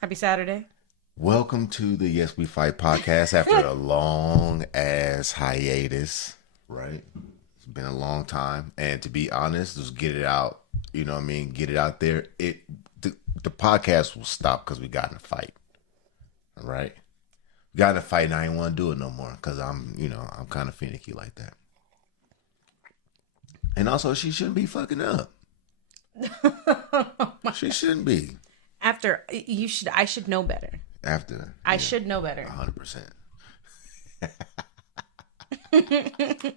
Happy Saturday. Welcome to the Yes We Fight podcast after a long ass hiatus, right? It's been a long time. And to be honest, just get it out. You know what I mean? Get it out there. The podcast will stop because we got in a fight. All right? We got in a fight and I ain't want to do it no more because I'm kind of finicky like that. And also, she shouldn't be fucking up. She shouldn't be. I should know better. I should know better. 100%.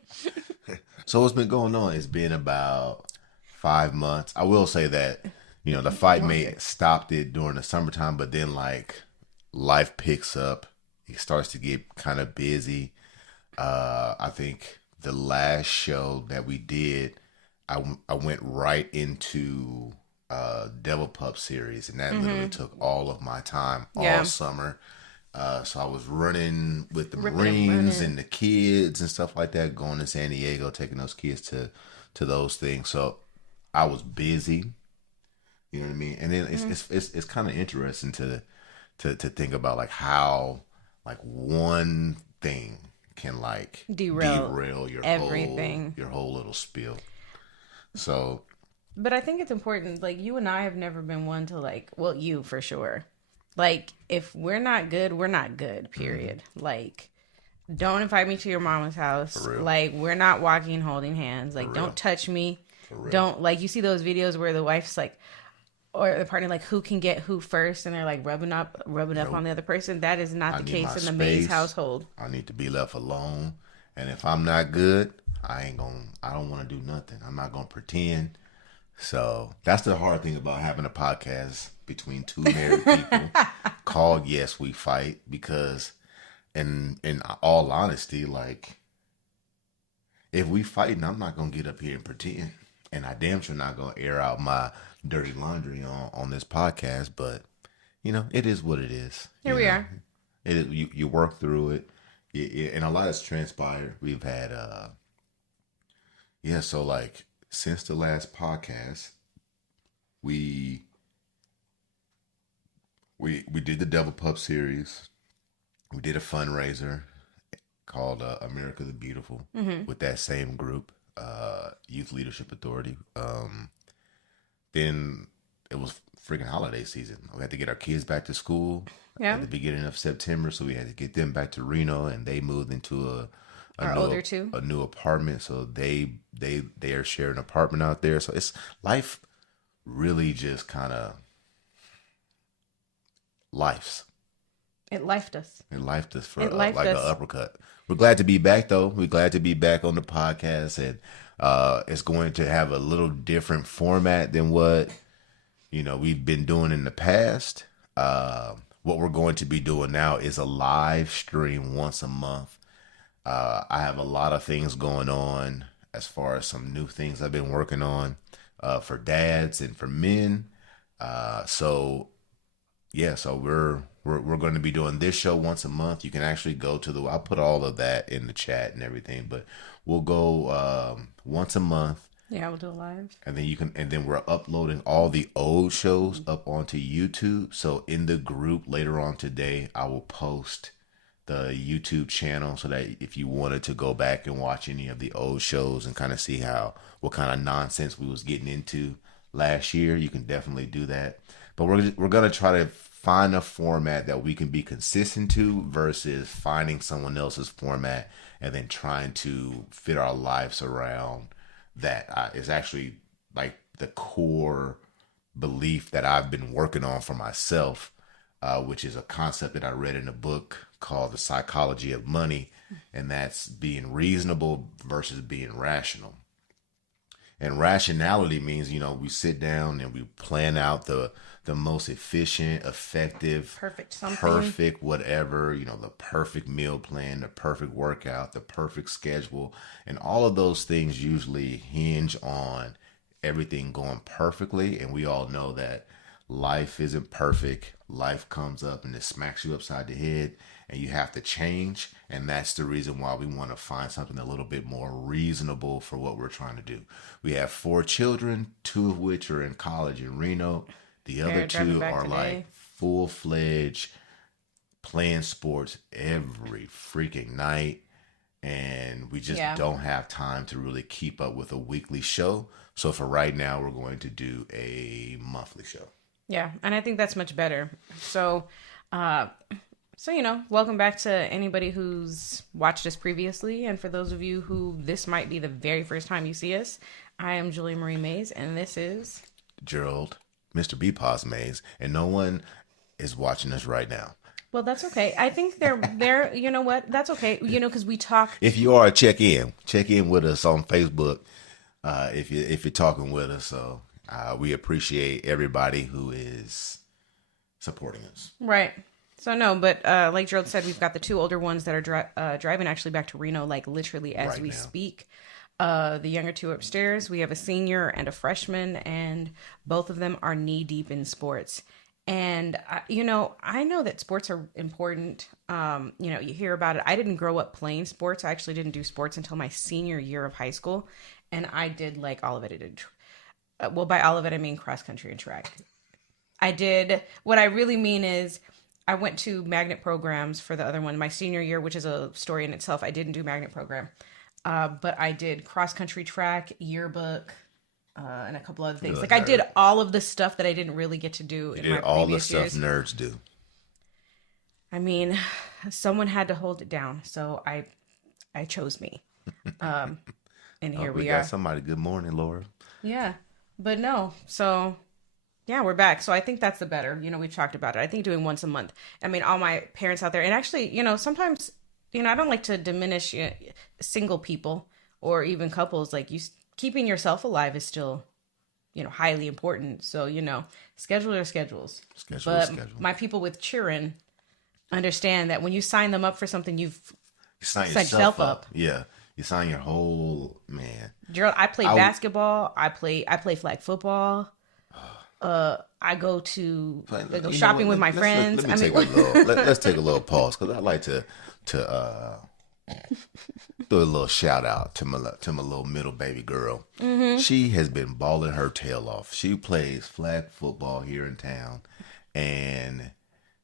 So what's been going on? It's been about 5 months. I will say that, the fight may stopped it during the summertime, but then life picks up. It starts to get kind of busy. I think the last show that we did, I went right into Devil Pup series, and that literally took all of my time all summer. So I was running with the Marines and the kids and stuff like that, going to San Diego, taking those kids to those things. So I was busy, you know what I mean. And then it's kind of interesting to think about how one thing can derail your everything, your whole little spiel. So. But I think it's important. You and I have never been one to you for sure. If we're not good, we're not good, period. Don't invite me to your mama's house. For real. We're not walking holding hands. Don't touch me. Don't, you see those videos where the wife's or the partner, who can get who first, and they're rubbing up on the other person. That is not the case in the Mays household. I need to be left alone. And if I'm not good, I don't want to do nothing. I'm not going to pretend. So that's the hard thing about having a podcast between two married people called Yes We Fight, because in all honesty, if we fighting, I'm not gonna get up here and pretend, and I damn sure not gonna air out my dirty laundry on this podcast. But it is what it is. Here we are. It is, you work through it, and a lot has transpired. We've had since the last podcast, we did the Devil Pup series. We did a fundraiser called America the Beautiful with that same group, Youth Leadership Authority. Then it was freaking holiday season. We had to get our kids back to school at the beginning of September, so we had to get them back to Reno, and they moved into a new apartment, so they are sharing an apartment out there. So it's life really just kind of lifes. It lifed us. It lifed us for an uppercut. We're glad to be back, though. We're glad to be back on the podcast, and it's going to have a little different format than what we've been doing in the past. What we're going to be doing now is a live stream once a month. I have a lot of things going on as far as some new things I've been working on for dads and for men. So we're going to be doing this show once a month. You can actually go to I'll put all of that in the chat and everything, but we'll go once a month. Yeah, we'll do it live. And then we're uploading all the old shows up onto YouTube. So in the group later on today, I will post the YouTube channel so that if you wanted to go back and watch any of the old shows and kind of see what kind of nonsense we was getting into last year, you can definitely do that. But we're gonna try to find a format that we can be consistent to versus finding someone else's format and then trying to fit our lives around that. It's actually the core belief that I've been working on for myself, which is a concept that I read in a book called The Psychology of Money, and that's being reasonable versus being rational. And rationality means, we sit down and we plan out the most efficient, effective, perfect whatever, the perfect meal plan, the perfect workout, the perfect schedule. And all of those things usually hinge on everything going perfectly. And we all know that life isn't perfect. Life comes up and it smacks you upside the head, and you have to change. And that's the reason why we want to find something a little bit more reasonable for what we're trying to do. We have 4 children, 2 of which are in college in Reno. The other 2 are full-fledged playing sports every freaking night, and we just don't have time to really keep up with a weekly show. So for right now, we're going to do a monthly show. Yeah, and I think that's much better. So, welcome back to anybody who's watched us previously, and for those of you who this might be the very first time you see us, I am Julia Marie Mays, and this is Gerald, Mr. B-Pos Mays, and no one is watching us right now. Well, that's okay. I think they're you know what? That's okay. Because we talk. If you are, check in with us on Facebook. If you're talking with us, so we appreciate everybody who is supporting us. Right. So no, but like Gerald said, we've got the two older ones that are driving actually back to Reno, like literally as we speak. The younger two upstairs. We have a senior and a freshman, and both of them are knee deep in sports. And, I know that sports are important. You hear about it. I didn't grow up playing sports. I actually didn't do sports until my senior year of high school. And I did like all of it. By all of it, I mean cross country and track. What I really mean is I went to magnet programs for the other one. My senior year, which is a story in itself, I didn't do magnet program. But I did cross country track, yearbook, and a couple other things. I did all of the stuff that I didn't really get to do in my previous years. All the stuff nerds do. I mean, someone had to hold it down, so I chose me. And here we are. Got somebody. Good morning, Laura. Yeah, but no. So yeah, we're back. So I think that's the better. We've talked about it. I think doing once a month. I mean, all my parents out there, and actually, sometimes, I don't like to diminish single people or even couples. Like keeping yourself alive is still, highly important. So, schedule your schedules. My people with children understand that when you sign them up for something, you sign yourself up. Yeah. You sign your whole, man. Gerald, I play basketball. I play flag football. I go shopping with my friends. Let's take a little pause, because I like to do a little shout out to my little middle baby girl. Mm-hmm. She has been balling her tail off. She plays flag football here in town, and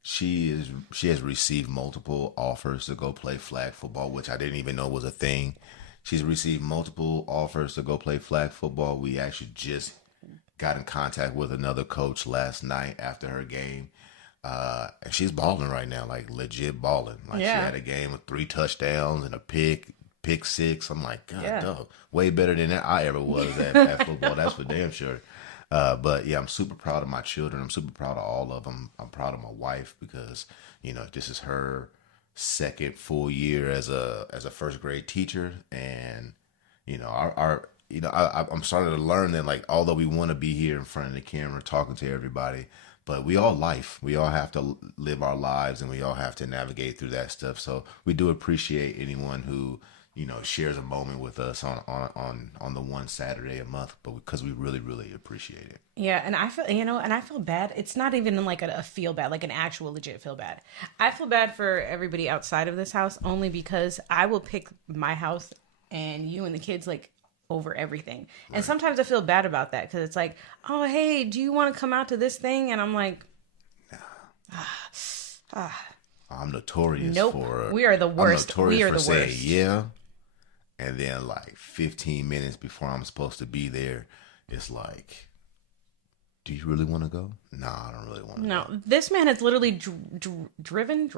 she has received multiple offers to go play flag football, which I didn't even know was a thing. She's received multiple offers to go play flag football. We actually just got in contact with another coach last night after her game. And she's balling right now, like legit balling. Like, yeah. She had a game with 3 touchdowns and a pick 6. I'm like, God, dog, way better than I ever was at football. That's for damn sure. But yeah, I'm super proud of my children. I'm super proud of all of them. I'm proud of my wife, because this is her second full year as a first grade teacher, and I'm starting to learn that, like, although we want to be here in front of the camera talking to everybody, but we all have to live our lives, and we all have to navigate through that stuff. So we do appreciate anyone who shares a moment with us on the one Saturday a month, but because we really, really appreciate it. Yeah, and I feel bad. It's not even like a feel bad, like an actual legit feel bad. I feel bad for everybody outside of this house, only because I will pick my house and you and the kids like over everything. Right. And sometimes I feel bad about that, because it's like, oh, hey, do you want to come out to this thing? And I'm like, I'm notorious for... We are the worst. We are the saying worst. Yeah. And then like 15 minutes before I'm supposed to be there, it's like, do you really want to go? No, I don't really want to go. No, this man has literally driving.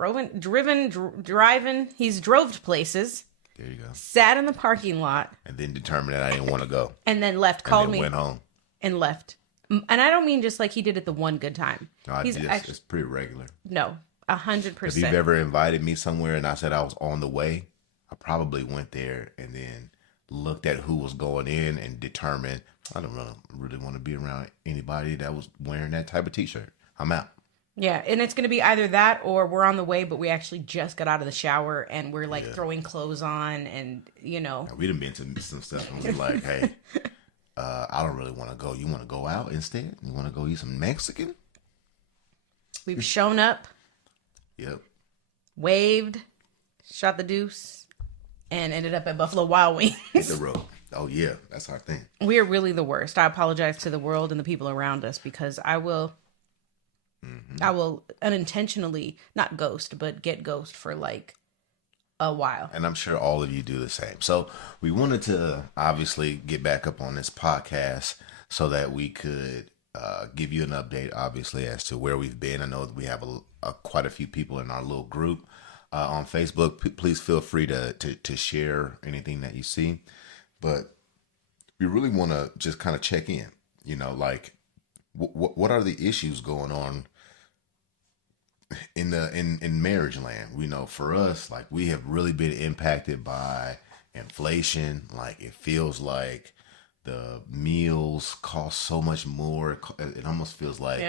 He's drove to places. There you go. Sat in the parking lot. And then determined that I didn't want to go. And then left, called me. Went home. And left. And I don't mean just like he did it the one good time. No, it's pretty regular. No, 100%. If you've ever invited me somewhere and I said I was on the way, I probably went there and then looked at who was going in and determined I don't really want to be around anybody that was wearing that type of t-shirt. I'm out. Yeah, and it's going to be either that or we're on the way, but we actually just got out of the shower and we're like throwing clothes on and, Now, we done been to some stuff and we're like, hey, I don't really want to go. You want to go out instead? You want to go eat some Mexican? We've shown up. Yep. Waved, shot the deuce, and ended up at Buffalo Wild Wings. Hit the road. Oh, yeah. That's our thing. We are really the worst. I apologize to the world and the people around us, because I will... Mm-hmm. I will unintentionally not ghost, but get ghost for like a while. And I'm sure all of you do the same. So we wanted to obviously get back up on this podcast so that we could give you an update, obviously, as to where we've been. I know that we have quite a few people in our little group on Facebook. Please feel free to share anything that you see. But we really want to just kind of check in, like what are the issues going on in marriage land? We know for us, like, we have really been impacted by inflation. Like, it feels like the meals cost so much more. It almost feels like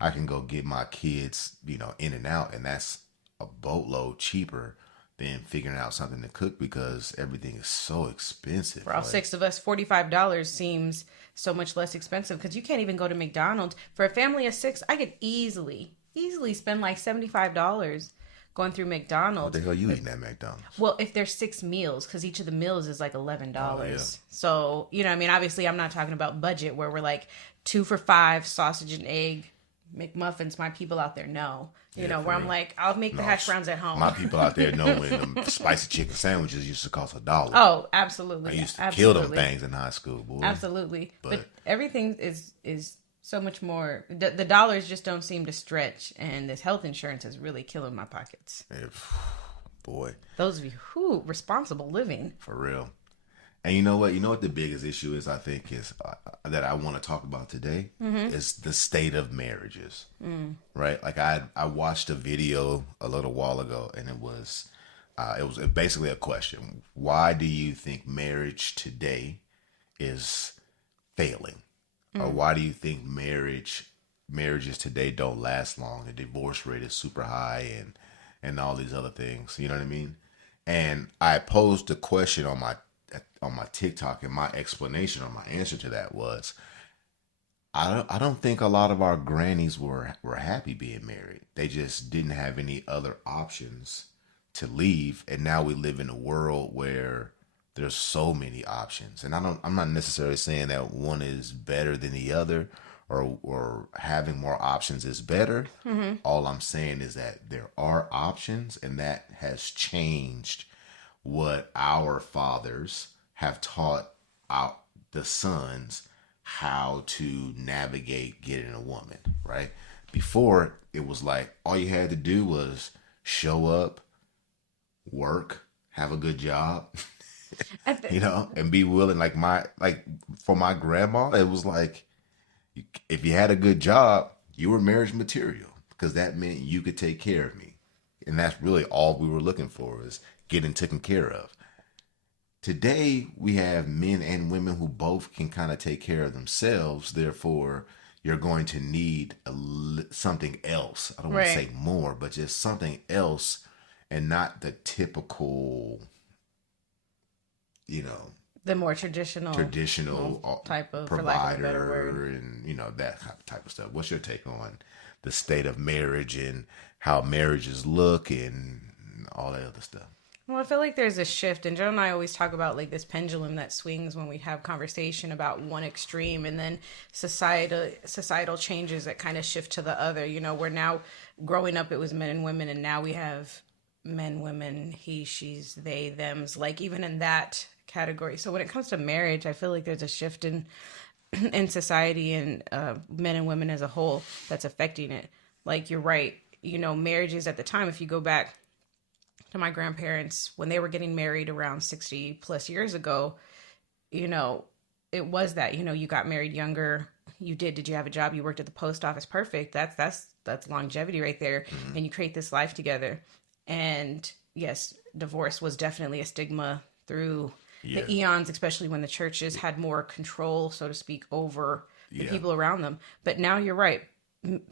I can go get my kids, in and out, and that's a boatload cheaper than figuring out something to cook because everything is so expensive. For all six of us, $45 seems so much less expensive because you can't even go to McDonald's. For a family of six, I could easily spend like $75 going through McDonald's. What the hell you eating at McDonald's? Well, if there's 6 meals, because each of the meals is like $11. Oh, yeah. So, obviously I'm not talking about budget where we're like 2 for $5, sausage and egg, McMuffins. My people out there know, where I'm like, I'll make the hash browns at home. My people out there know when them spicy chicken sandwiches used to cost $1. Oh, absolutely. I used to kill them things in high school, boy. Absolutely. But everything is so much more. The dollars just don't seem to stretch, and this health insurance is really killing my pockets. Boy. Those of you who responsible living. For real. And you know what the biggest issue is, I think, is that I want to talk about today is the state of marriages, right? Like I watched a video a little while ago, and it was basically a question. Why do you think marriage today is failing? Or why do you think marriages today don't last long? The divorce rate is super high and all these other things. You know what I mean? And I posed a question on my TikTok, and my explanation or my answer to that was, I don't think a lot of our grannies were happy being married. They just didn't have any other options to leave, and now we live in a world where there's so many options. And I'm not necessarily saying that one is better than the other, or having more options is better. All I'm saying is that there are options, and that has changed what our fathers have taught out the sons how to navigate getting a woman, right? Before, it was like all you had to do was show up, work, have a good job, and be willing. Like for my grandma, it was like, if you had a good job, you were marriage material, because that meant you could take care of me. And that's really all we were looking for, is getting taken care of. Today, we have men and women who both can kind of take care of themselves. Therefore, you're going to need something else. I don't want to say more, but just something else, and not the typical, the more traditional type of provider, for lack of a better word, and that type of stuff. What's your take on the state of marriage and how marriages look and all that other stuff? Well, I feel like there's a shift, and Joe and I always talk about like this pendulum that swings when we have conversation about one extreme, and then societal changes that kind of shift to the other. We're now growing up, it was men and women, and now we have men, women, he, she's, they, thems, like even in that category. So when it comes to marriage, I feel like there's a shift in society and men and women as a whole that's affecting it. Like, you're right. Marriages at the time, if you go back to my grandparents, when they were getting married around 60 plus years ago, it was that, you got married younger. Did you have a job? You worked at the post office. Perfect. That's longevity right there. And you create this life together. And yes, divorce was definitely a stigma through the eons, especially when the churches had more control, so to speak, over the people around them. But now you're right.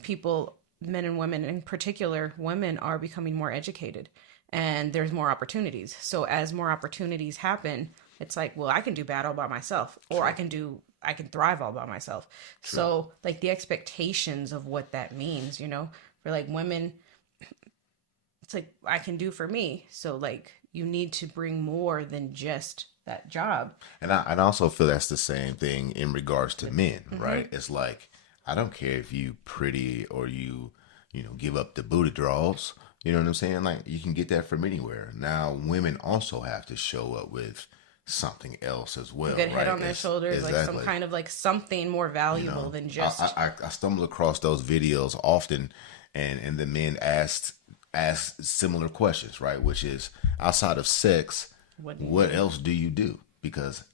People, men and women, in particular, women are becoming more educated, and there's more opportunities. So as more opportunities happen, it's like, well, I can do bad all by myself, or I can thrive all by myself. True. So like the expectations of what that means, for like women, it's like, I can do for me. So like, you need to bring more than just that job. And I also feel that's the same thing in regards to men, right? It's like, I don't care if you pretty or you give up the booty draws. You know what I'm saying? Like, you can get that from anywhere. Now, women also have to show up with something else as well. Good head right? on their shoulders, Exactly. like some kind of like something more valuable than just. I stumble across those videos often, and the men ask similar questions, right? Which is, outside of sex, what else do you do? Because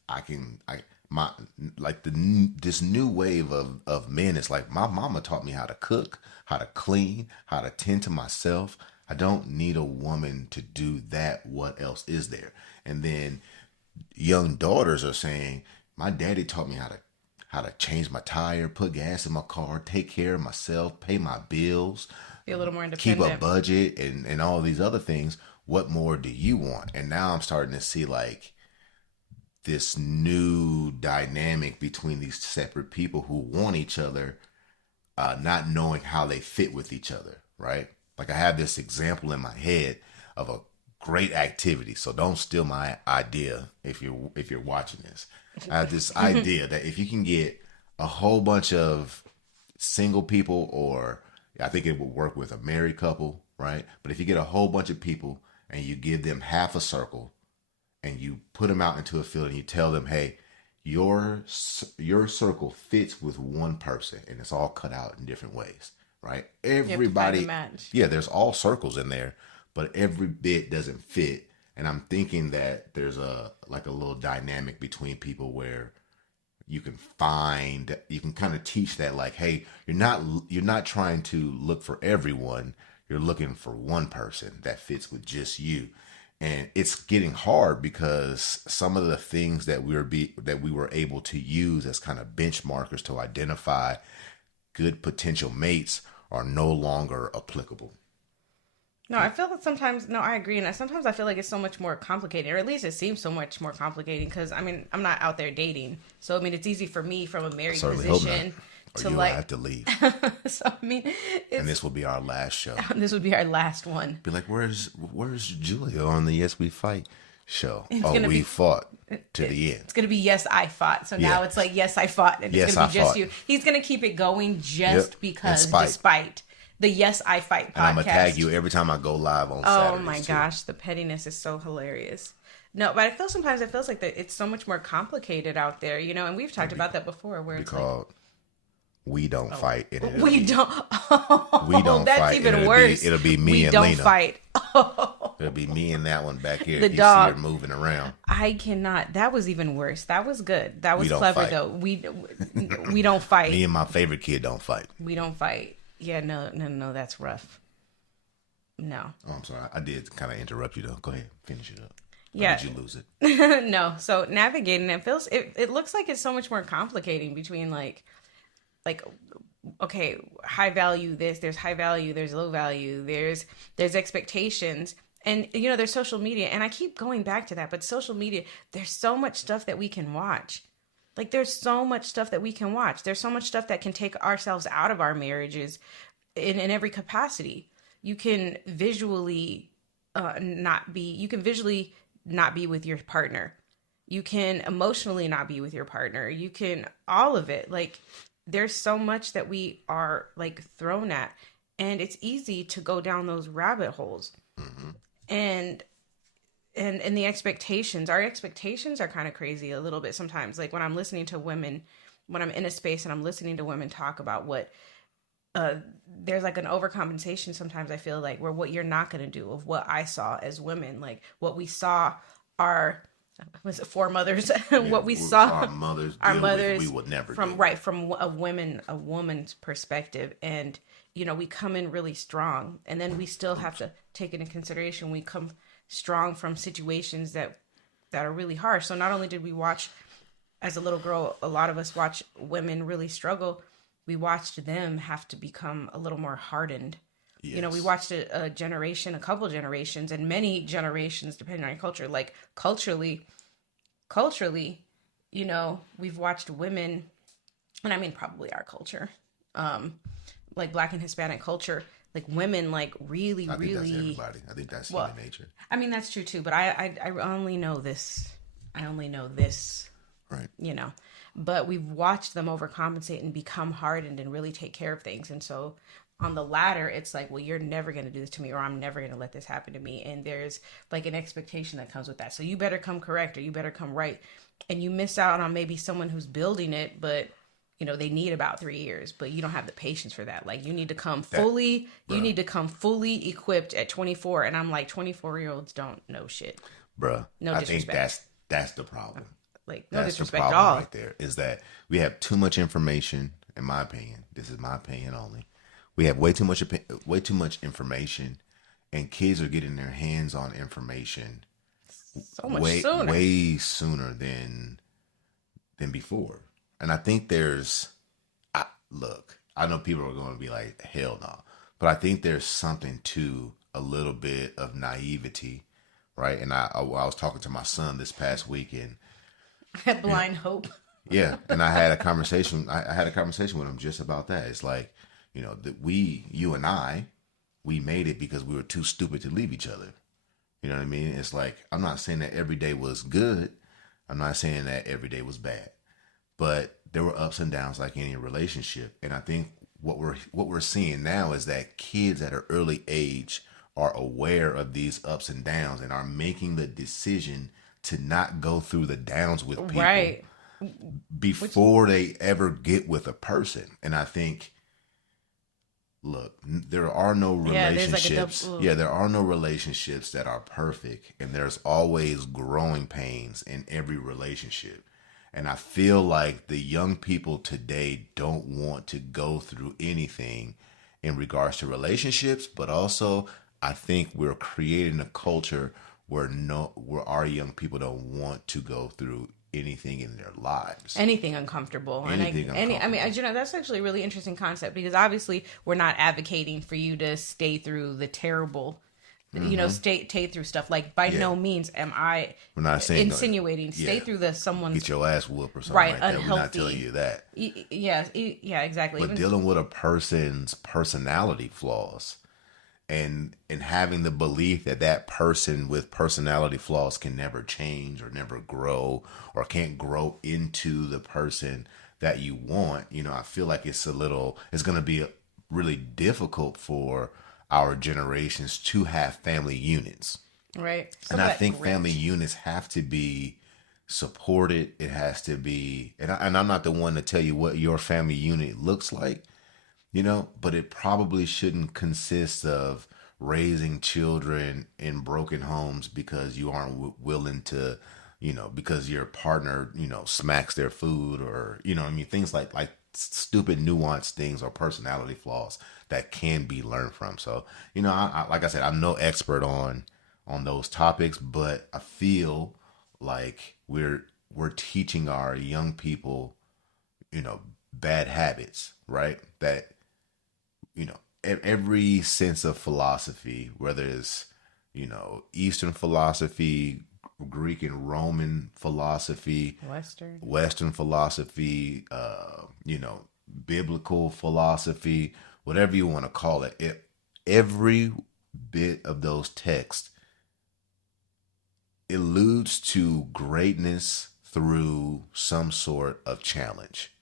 this new wave of men is like, my mama taught me how to cook, how to clean, how to tend to myself. I don't need a woman to do that. What else is there? And then young daughters are saying, my daddy taught me how to change my tire, put gas in my car, take care of myself, pay my bills, be a little more independent, keep a budget, and all these other things. What more do you want? And now I'm starting to see like this new dynamic between these separate people who want each other, not knowing how they fit with each other, right? Like, I have this example in my head of a great activity. So don't steal my idea if you're watching this. I have this idea that if you can get a whole bunch of single people, or I think it would work with a married couple, right? But if you get a whole bunch of people and you give them half a circle and you put them out into a field and you tell them, hey, your circle fits with one person, and it's all cut out in different ways, right? Everybody, yeah, there's all circles in there, but every bit doesn't fit. And I'm thinking that there's a little dynamic between people where you can kind of teach that, like, hey, you're not trying to look for everyone. You're looking for one person that fits with just you. And it's getting hard because some of the things that we were able to use as kind of benchmarkers to identify good potential mates are no longer applicable. No, I feel that sometimes, no, I agree. And sometimes I feel like it's so much more complicated, or at least it seems so much more complicated, because, I mean, I'm not out there dating. So, I mean, it's easy for me from a married position to you'll have to leave. So, I mean, and this will be our last show. This would be our last one. Be like, where's Julia on the Yes We Fight show? We fought to the end. It's going to be Yes, I Fought. So now it's like, Yes, I Fought. And it's going to be just you. He's going to keep it going just because, despite the Yes, I Fight podcast. And I'm going to tag you every time I go live on Saturdays. Oh my gosh, the pettiness is so hilarious. No, but sometimes it feels like that it's so much more complicated out there, and we've talked about that before, where it's like, we don't fight. We don't that's fight. Even worse. It'll be me and Lena. We don't fight. It'll be me and that one back here. The dog. You see her moving around. I cannot. That was even worse. That was good. That was clever, though. We don't fight. Me and my favorite kid don't fight. We don't fight. Yeah, no. That's rough. No. Oh, I'm sorry. I did kind of interrupt you, though. Go ahead. Finish it up. Yeah. Or did you lose it? No. So navigating it looks like it's so much more complicating between like, okay, high value this, there's high value, there's low value, there's expectations, and there's social media, and I keep going back to that, but social media, there's so much stuff that we can watch. Like, there's so much stuff that we can watch. There's so much stuff that can take ourselves out of our marriages in every capacity. You can visually not be with your partner. You can emotionally not be with your partner. You can, all of it. Like, there's so much that we are like thrown at, and it's easy to go down those rabbit holes. Mm-hmm. And the expectations, our expectations are kind of crazy a little bit sometimes. Like, when I'm listening to women, when I'm in a space and I'm listening to women talk about what, there's like an overcompensation sometimes, I feel like, where what you're not going to do of what I saw as women, like what we saw our, was it foremothers? What we saw our mothers we would never from a woman's perspective, and we come in really strong, and then we still have to take into consideration we come strong from situations that are really harsh. So not only did we watch, as a little girl, a lot of us watch women really struggle, we watched them have to become a little more hardened. Yes. We watched a generation, a couple generations, and many generations, depending on your culture. Like, culturally, we've watched women, and I mean probably our culture, like Black and Hispanic culture, like women, like really, I think really. That's everybody. I think that's human nature. I mean, that's true too. But I only know this. Right. But we've watched them overcompensate and become hardened and really take care of things, and so on the latter, it's like, well, you're never going to do this to me, or I'm never going to let this happen to me. And there's like an expectation that comes with that. So you better come correct, or you better come right. And you miss out on maybe someone who's building it, but they need about 3 years, but you don't have the patience for that. Like, you need to come fully, equipped at 24. And I'm like, 24-year-olds don't know shit. Bruh. No disrespect. I think that's the problem. Like, no that's disrespect the at all. problem right there, is that we have too much information, in my opinion. This is my opinion only. We have way too much information, and kids are getting their hands on information so much sooner. Way sooner than before. And I think I know people are going to be like, hell no. But I think there's something to a little bit of naivety, right? And I was talking to my son this past weekend. That blind hope. Yeah, and I had a conversation. I had a conversation with him just about that. It's like, that you and I, we made it because we were too stupid to leave each other. You know what I mean? It's like, I'm not saying that every day was good. I'm not saying that every day was bad. But there were ups and downs like any relationship. And I think what we're seeing now is that kids at an early age are aware of these ups and downs and are making the decision to not go through the downs with people, right, before they ever get with a person. And I think, look, there are no relationships. There are no relationships that are perfect, and there's always growing pains in every relationship. And I feel like the young people today don't want to go through anything in regards to relationships, but also I think we're creating a culture where our young people don't want to go through anything in their lives. Anything uncomfortable. I mean, that's actually a really interesting concept, because obviously we're not advocating for you to stay through the terrible, stay through stuff. Like, by no means am I we're not saying insinuating stay through someone's get your ass whooped or something right, like that. unhealthy. We're not telling you that. Yeah, exactly. But dealing with a person's personality flaws, and having the belief that person with personality flaws can never change or never grow or can't grow into the person that you want, I feel like it's going to be really difficult for our generations to have family units. Right. And I think family units have to be supported. It has to be, and I'm not the one to tell you what your family unit looks like, but it probably shouldn't consist of raising children in broken homes because you aren't willing to, because your partner, smacks their food, or, things like stupid nuanced things or personality flaws that can be learned from. So, I like I said, I'm no expert on those topics, but I feel like we're teaching our young people, bad habits, right? That, every sense of philosophy, whether it's, Eastern philosophy, Greek and Roman philosophy, Western philosophy, biblical philosophy, whatever you want to call it, every bit of those texts alludes to greatness through some sort of challenge,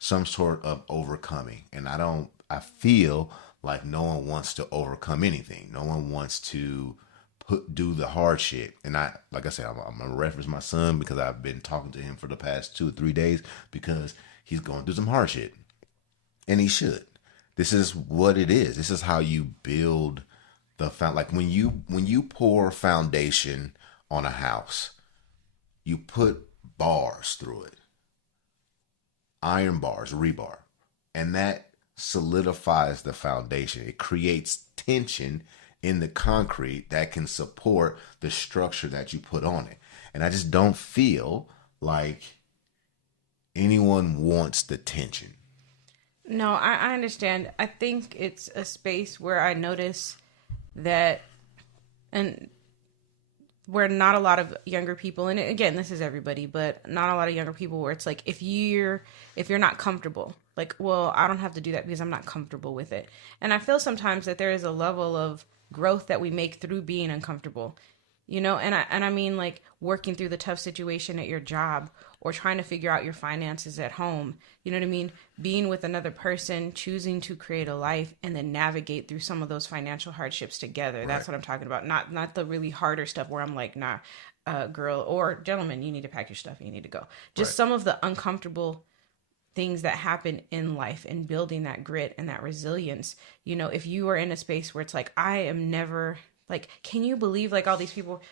some sort of overcoming. And I feel like no one wants to overcome anything. No one wants to do the hard shit. And like I said, I'm going to reference my son because I've been talking to him for the past 2 or 3 days because he's going through some hard shit. And he should. This is what it is. This is how you build like when you pour foundation on a house, you put bars through it. Iron bars, rebar. And that solidifies the foundation. It creates tension in the concrete that can support the structure that you put on it. And I just don't feel like anyone wants the tension. No, I understand. I think it's a space where I notice that, and where not a lot of younger people, and again, this is everybody, but not a lot of younger people, where it's like, if you're not comfortable, like, well, I don't have to do that because I'm not comfortable with it. And I feel sometimes that there is a level of growth that we make through being uncomfortable, and I mean, like, working through the tough situation at your job, or trying to figure out your finances at home. You know what I mean? Being with another person, choosing to create a life and then navigate through some of those financial hardships together. That's what I'm talking about. Not the really harder stuff where I'm like, nah, girl or gentleman, you need to pack your stuff and you need to go. Just some of the uncomfortable things that happen in life and building that grit and that resilience. You know, if you are in a space where it's like, I am never like, can you believe like all these people,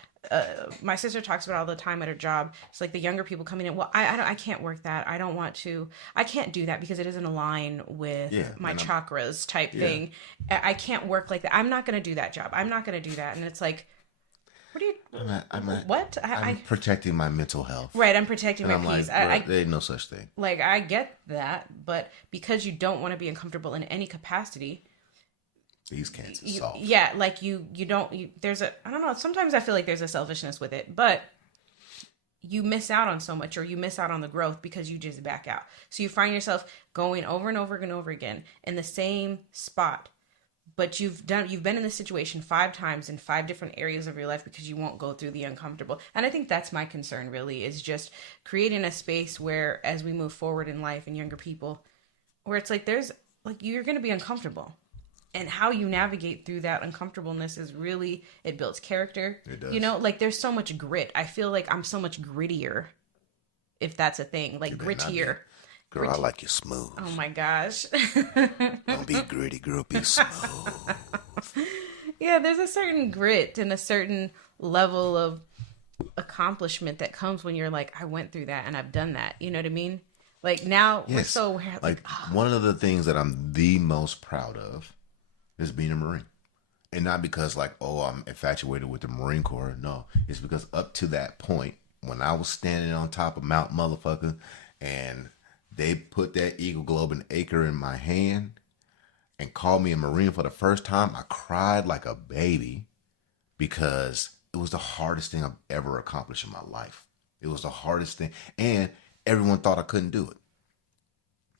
my sister talks about all the time at her job. It's like the younger people coming in. Well, I can't work that. I don't want to, I can't do that because it doesn't align with my chakras type thing. I can't work like that. I'm not going to do that job. I'm not going to do that. And it's like, what are you? What? I'm protecting my mental health. Right, I'm protecting my peace. Like, there ain't no such thing. Like, I get that, but because you don't want to be uncomfortable in any capacity, these cancers solved. Yeah, like there's a, I don't know. Sometimes I feel like there's a selfishness with it, but you miss out on so much, or you miss out on the growth because you just back out. So you find yourself going over and over and over again in the same spot. But you've been in this situation 5 times in 5 different areas of your life because you won't go through the uncomfortable. And I think that's my concern really, is just creating a space where as we move forward in life and younger people, where it's like there's like you're going to be uncomfortable. And how you navigate through that uncomfortableness is really, it builds character. It does. You know, like there's so much grit. I feel like I'm so much grittier, if that's a thing, like grittier. Girl, I like you smooth. Oh my gosh. Don't be gritty, girl. Be smooth. Yeah, there's a certain grit and a certain level of accomplishment that comes when you're like, I went through that and I've done that. You know what I mean? Like now we're so like one of the things that I'm the most proud of is being a Marine. And not because like, oh, I'm infatuated with the Marine Corps. No, it's because up to that point, when I was standing on top of Mount Motherfucker and they put that Eagle Globe and Acre in my hand and called me a Marine for the first time, I cried like a baby because it was the hardest thing I've ever accomplished in my life. It was the hardest thing. And everyone thought I couldn't do it.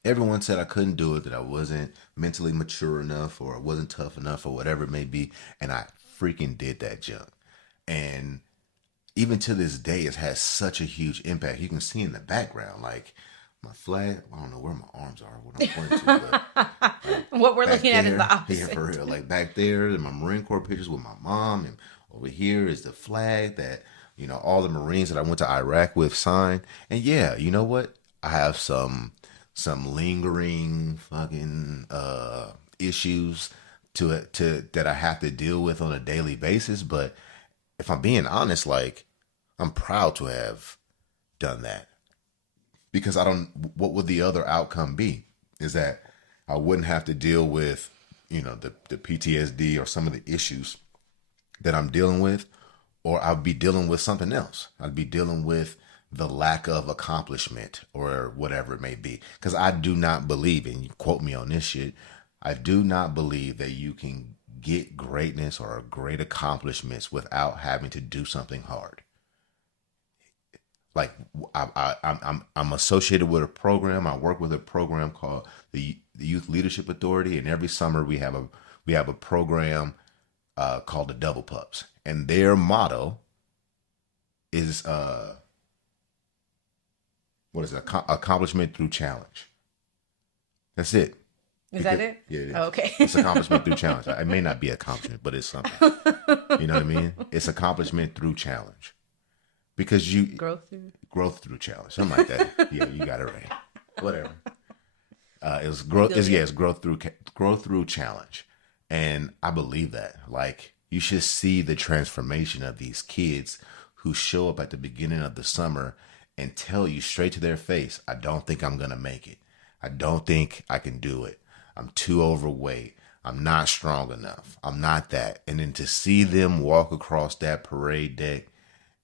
Everyone said I couldn't do it, that I wasn't mentally mature enough or I wasn't tough enough or whatever it may be. And I freaking did that junk. And even to this day, it has such a huge impact. You can see in the background, like, my flag, I don't know where my arms are, what I'm pointing to, but what we're looking at is the opposite. Yeah, for real. Like back there, in my Marine Corps pictures with my mom, and over here is the flag that, you know, all the Marines that I went to Iraq with signed. And yeah, you know what? I have some lingering fucking issues to that I have to deal with on a daily basis. But if I'm being honest, like, I'm proud to have done that. Because what would the other outcome be? Is that I wouldn't have to deal with, you know, the PTSD or some of the issues that I'm dealing with, or I'd be dealing with something else. I'd be dealing with the lack of accomplishment or whatever it may be. Because I do not believe, and you quote me on this shit, I do not believe that you can get greatness or great accomplishments without having to do something hard. Like I'm associated with a program. I work with a program called the Youth Leadership Authority, and every summer we have a program called the Double Pups, and their motto is what is it? Accomplishment through challenge. That's it. Is that it? Yeah, it is. Oh, okay. It's accomplishment through challenge. It may not be accomplishment, but it's something. You know what I mean? It's accomplishment through challenge. Because you growth through challenge, something like that. Yeah, you got it right. Whatever. It was growth. It's growth through challenge, and I believe that. Like, you should see the transformation of these kids who show up at the beginning of the summer and tell you straight to their face, "I don't think I'm gonna make it. I don't think I can do it. I'm too overweight. I'm not strong enough. I'm not that." And then to see them walk across that parade deck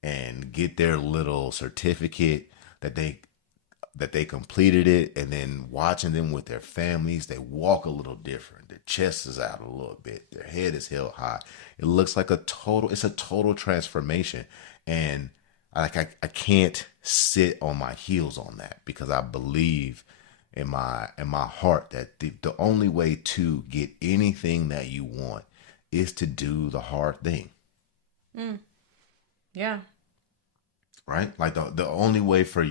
and get their little certificate that they completed it, and then watching them with their families, they walk a little different. Their chest is out a little bit. Their head is held high. It looks like it's a total transformation. And I can't sit on my heels on that, because I believe in my heart that the only way to get anything that you want is to do the hard thing. Yeah. right? Like the only way for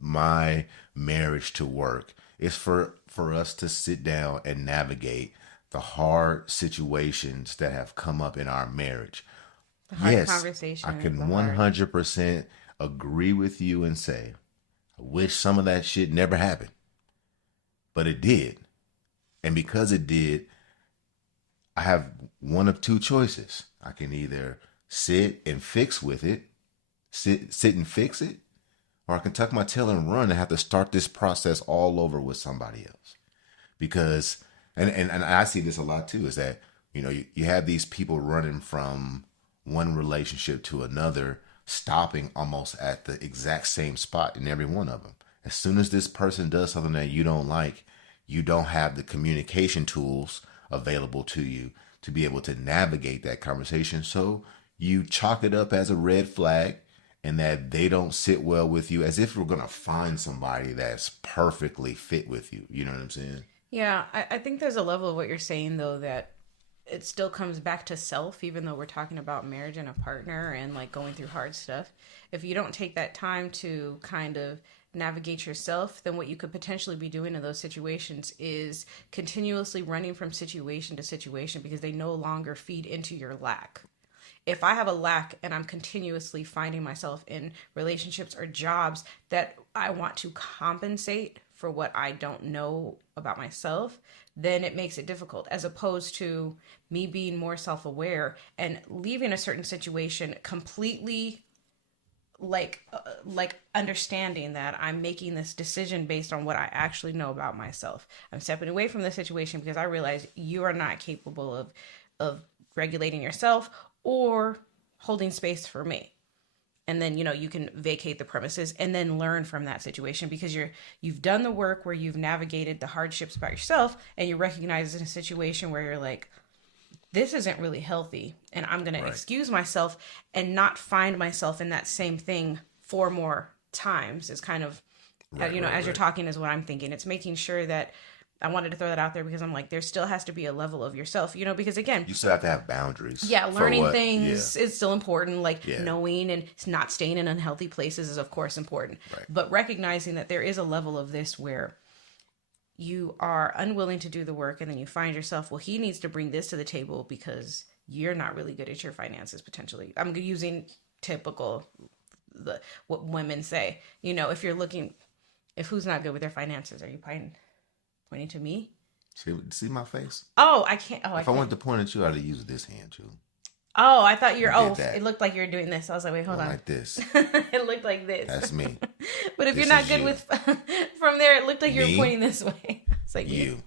my marriage to work is for us to sit down and navigate the hard situations that have come up in our marriage. The hard Yes, conversation I is the can hard. 100% agree with you and say, I wish some of that shit never happened, but it did. And because it did, I have one of two choices. I can either sit and fix with it, sit and fix it, or I can tuck my tail and run and have to start this process all over with somebody else. Because, and I see this a lot too, is that, you have these people running from one relationship to another, stopping almost at the exact same spot in every one of them. As soon as this person does something that you don't like, you don't have the communication tools available to you to be able to navigate that conversation. So you chalk it up as a red flag and that they don't sit well with you, as if we're going to find somebody that's perfectly fit with you. You know what I'm saying? Yeah, I think there's a level of what you're saying, though, that it still comes back to self, even though we're talking about marriage and a partner and like going through hard stuff. If you don't take that time to kind of navigate yourself, then what you could potentially be doing in those situations is continuously running from situation to situation because they no longer feed into your lack. If I have a lack and I'm continuously finding myself in relationships or jobs that I want to compensate for what I don't know about myself, then it makes it difficult, as opposed to me being more self-aware and leaving a certain situation completely like understanding that I'm making this decision based on what I actually know about myself. I'm stepping away from the situation because I realize you are not capable of regulating yourself or holding space for me. And then, you can vacate the premises and then learn from that situation because you've done the work where you've navigated the hardships about yourself, and you recognize in a situation where you're like, this isn't really healthy, and I'm going to excuse myself and not find myself in that same thing 4 more times. Is kind of, as you're talking is what I'm thinking. It's making sure that I wanted to throw that out there because I'm like, there still has to be a level of yourself, because again, you still have to have boundaries. Yeah, learning things is still important. Like knowing and not staying in unhealthy places is of course important. Right. But recognizing that there is a level of this where you are unwilling to do the work, and then you find yourself, well, he needs to bring this to the table because you're not really good at your finances potentially. I'm using typical what women say. If who's not good with their finances, are you pointing to me? See my face? Oh, I can't. If I wanted to point at you, I'd have used this hand too. Oh, I thought it looked like you were doing this. I was like, wait, hold on. Like this. It looked like this. That's me. But if you're not good with from there, it looked like you were pointing this way. It's like you.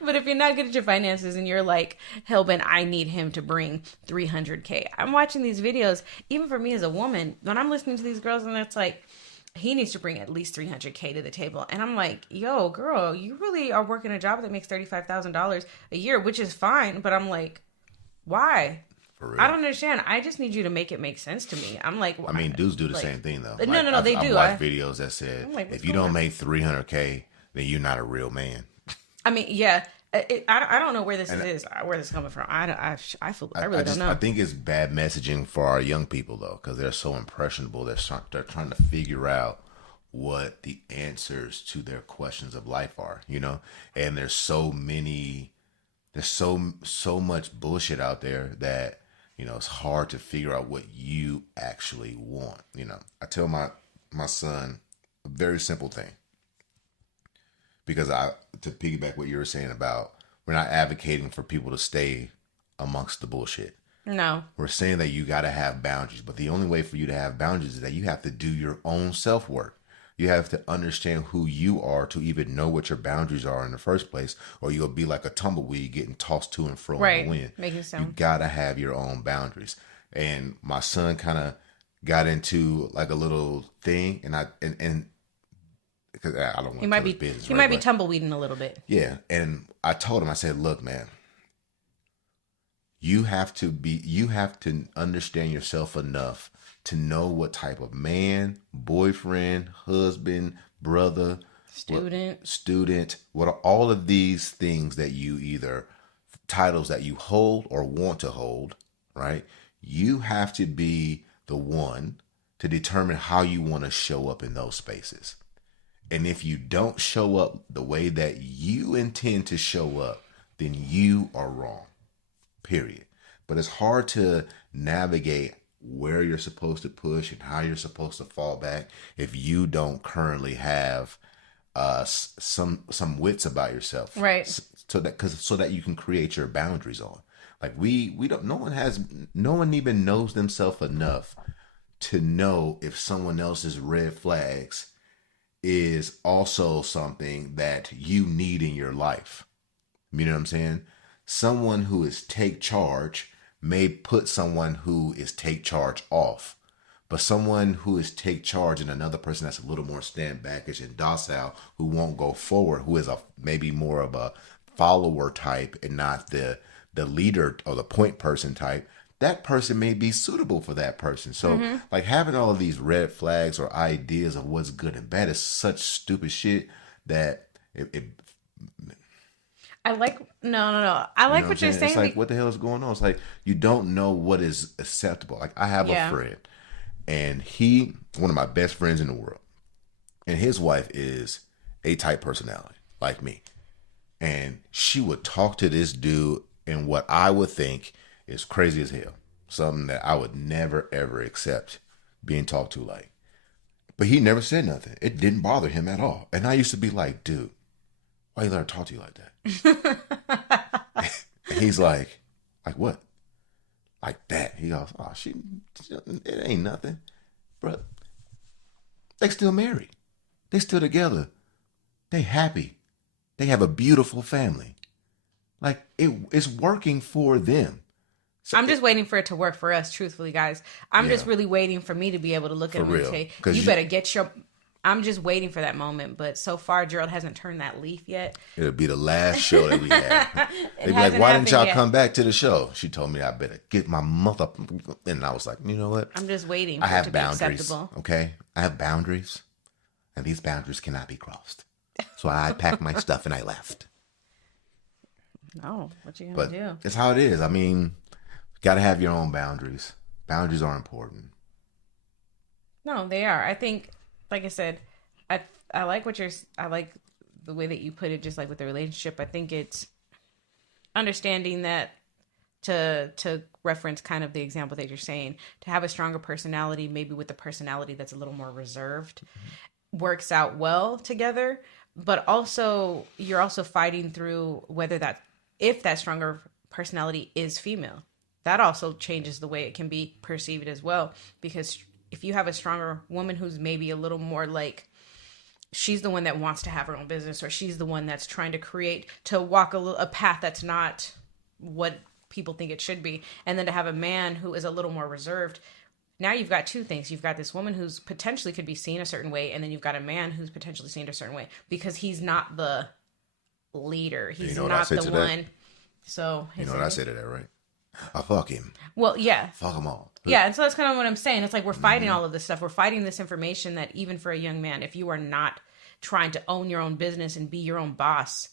But if you're not good at your finances and you're like, hellbent, I need him to bring $300K. I'm watching these videos, even for me as a woman, when I'm listening to these girls and it's like, he needs to bring at least $300K to the table. And I'm like, yo, girl, you really are working a job that makes $35,000 a year, which is fine. But I'm like, why? For real? I don't understand. I just need you to make it make sense to me. I'm like, I mean, dudes do the same thing though. No, they do. I've watched videos that said, if you don't make $300K, then you're not a real man. I mean, yeah. I don't know where this is coming from. I really don't know. I think it's bad messaging for our young people though, because they're so impressionable. They're trying to figure out what the answers to their questions of life are, and there's so much bullshit out there that it's hard to figure out what you actually want. I tell my son a very simple thing. Because to piggyback what you were saying about, we're not advocating for people to stay amongst the bullshit. No. We're saying that you got to have boundaries. But the only way for you to have boundaries is that you have to do your own self-work. You have to understand who you are to even know what your boundaries are in the first place, or you'll be like a tumbleweed getting tossed to and fro in the wind. Making sound. You got to have your own boundaries. And my son kind of got into like a little thing, and because I don't want to tell his business. He might be tumbleweeding a little bit. Yeah, and I told him, I said, look, man, you have to understand yourself enough to know what type of man, boyfriend, husband, brother, student, what are all of these things that you either titles that you hold or want to hold, right? You have to be the one to determine how you want to show up in those spaces. And if you don't show up the way that you intend to show up, then you are wrong. Period. But it's hard to navigate where you're supposed to push and how you're supposed to fall back if you don't currently have some wits about yourself, right? So that you can create your boundaries on. Like we don't. No one even knows themselves enough to know if someone else's red flags is also something that you need in your life. You know what I'm saying? Someone who is take charge may put someone who is take charge off. But someone who is take charge and another person that's a little more stand backish and docile, who won't go forward, who is maybe more of a follower type and not the leader or the point person type, that person may be suitable for that person. So like having all of these red flags or ideas of what's good and bad is such stupid shit that I like I like what you're saying. It's like, what the hell is going on? It's like you don't know what is acceptable. Like I have a friend, and one of my best friends in the world, and his wife is A-type personality like me, and she would talk to this dude in what I would think is crazy as hell, something that I would never ever accept being talked to like. But he never said nothing. It didn't bother him at all. And I used to be like, dude, why you let her talk to you like that? And he's like what? Like that. He goes, oh, it ain't nothing. Bro, they still married. They still together. They happy. They have a beautiful family. Like it's working for them. So I'm just waiting for it to work for us, truthfully, guys. I'm just really waiting for me to be able to look at him and say, you better get your... I'm just waiting for that moment. But so far, Gerald hasn't turned that leaf yet. It'll be the last show that we had. They'd be like, why didn't y'all come back to the show? She told me I better get my mother... And I was like, you know what? I'm just waiting for it to be acceptable. Okay? I have boundaries. And these boundaries cannot be crossed. So I packed my stuff and I left. No, what you gonna do? It's how it is. I mean... Got to have your own boundaries. Boundaries are important. No, they are. I think, like I said, I like I like the way that you put it, just like with the relationship. I think it's understanding that to reference kind of the example that you're saying, to have a stronger personality, maybe with a personality that's a little more reserved, works out well together. But also, you're also fighting through if that stronger personality is female. That also changes the way it can be perceived as well. Because if you have a stronger woman who's maybe a little more like, she's the one that wants to have her own business, or she's the one that's trying to walk a path that's not what people think it should be. And then to have a man who is a little more reserved. Now you've got two things. You've got this woman who's potentially could be seen a certain way. And then you've got a man who's potentially seen a certain way because he's not the leader. He's not the one. So, you know what I said to that, right? I fuck him. Well, yeah. Fuck them all. Yeah, and so that's kind of what I'm saying. It's like we're fighting all of this stuff. We're fighting this information that even for a young man, if you are not trying to own your own business and be your own boss,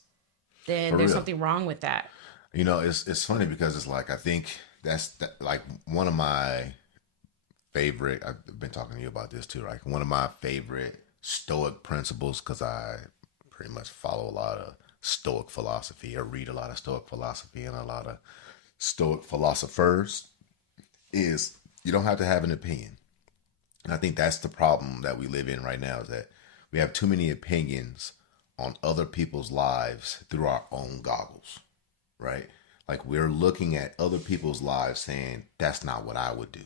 then there's something wrong with that. You know, it's funny because it's like, I think that's like one of my favorite, I've been talking to you about this too, like one of my favorite Stoic principles, because I pretty much follow a lot of Stoic philosophy or read a lot of Stoic philosophy and a lot of Stoic philosophers, is you don't have to have an opinion. And I think that's the problem that we live in right now, is that we have too many opinions on other people's lives through our own goggles, right? Like we're looking at other people's lives saying, that's not what I would do.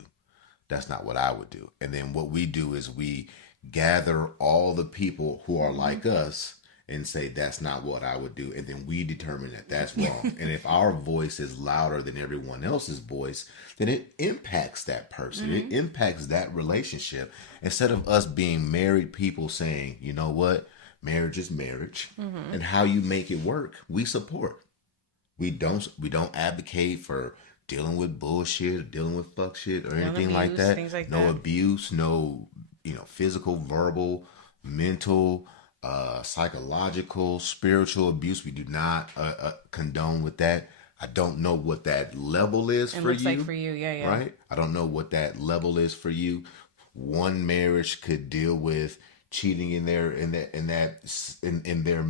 That's not what I would do. And then what we do is we gather all the people who are like us and say, that's not what I would do. And then we determine that that's wrong. And if our voice is louder than everyone else's voice, then it impacts that person. It impacts that relationship. Instead of us being married people saying, you know what, marriage is marriage. And how you make it work, we support. We don't advocate for dealing with bullshit or dealing with fuck shit or anything like that. No abuse, no, physical, verbal, mental, psychological, spiritual abuse. We do not condone with that. I don't know what that level is for you. It looks like for you, yeah. Right? I don't know what that level is for you. one marriage could deal with cheating in their